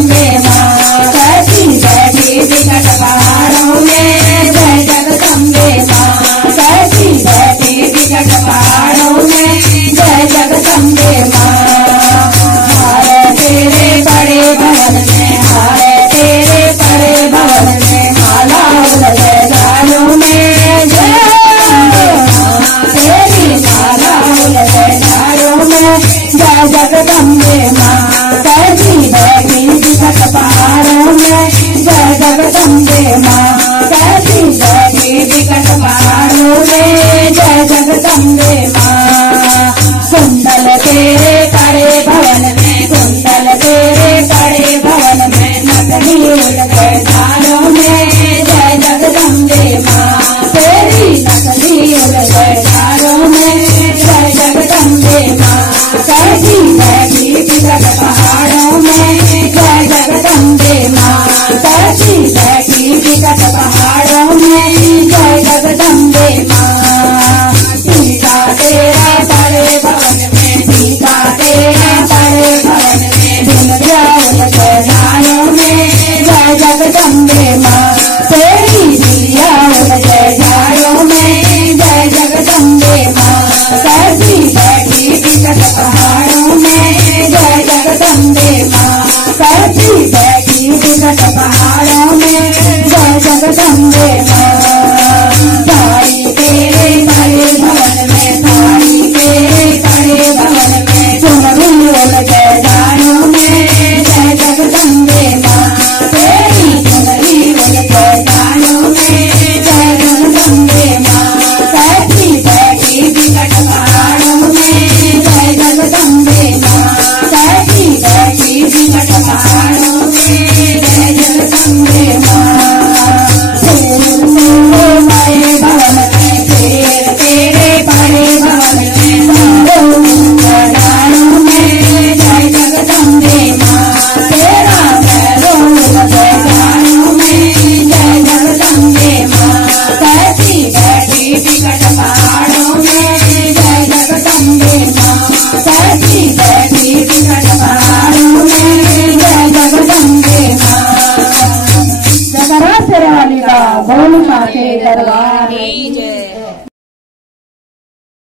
जगदम्बे माँ करती बैठी विकट पहाड़ों में। जय जगदम्बे माँ करती बैठी विकट पहाड़ों में। जय जगदम्बे माँ हारे तेरे बड़े भवन में, हारे तेरे बड़े भवन में, माला उलझे झाड़ों में। जय तेरी माला उलझे झाड़ों में। जय जगदम्बे माँ करती बैठी विकट पहाड़ों में। जय जगदम्बे माँ करती बैठी विकट पहाड़ों में। जय जगदम्बे माँ कुंडल तेरे बड़े भवन में, कुंडल तेरे बड़े भवन में, नकली उलझे झाड़ों में। जय जगदम्बे माँ तेरी नकली उलझे झाड़ों में। जय जगदम्बे माँ करती बैठी विकट पहाड़ों में। जय जगदम्बे माँ करती बैठी विकट पहाड़ों में। जय जगदम्बे माँ टीका तेरा बड़े भवन में, टीका तेरा बड़े भवन में, बिंदिया उलझे झाड़ों में। जय जगदम्बे माँ तेरी दिया उलझे झाड़ों में। जय जगदम्बे माँ करती बैठी विकट पहाड़ों में। जय जगदम्बे माँ करती बैठी विकट पहाड़ों में। जय जगदम्बे माँ ताई तेरे बड़े भवन में, ताई तेरे बड़े भवन में, चुनरी उलझे झाड़ों में। जय जगदम्बे माँ तेरी चुनरी उलझे झाड़ों में। जय जगदम्बे माँ करती बैठी विकट पहाड़ों में। जय जगदम्बे माँ करती बैठी विकट पहाड़ों में। जय जगदम्बे माँ तेरे बड़े भवन में, तेरे बड़े भवन में, झाड़ों में। जय जगदम्बे माँ तेरा भैरो उलझे झाड़ों में। जय जगदम्बे माँ करती बैठी विकट पहाड़ों में। जय जगदम्बे माँ करती बैठी विकट पहाड़ों में। जय जगदम्बे माँ जगरा से वाली का बोल माँ के दरबार।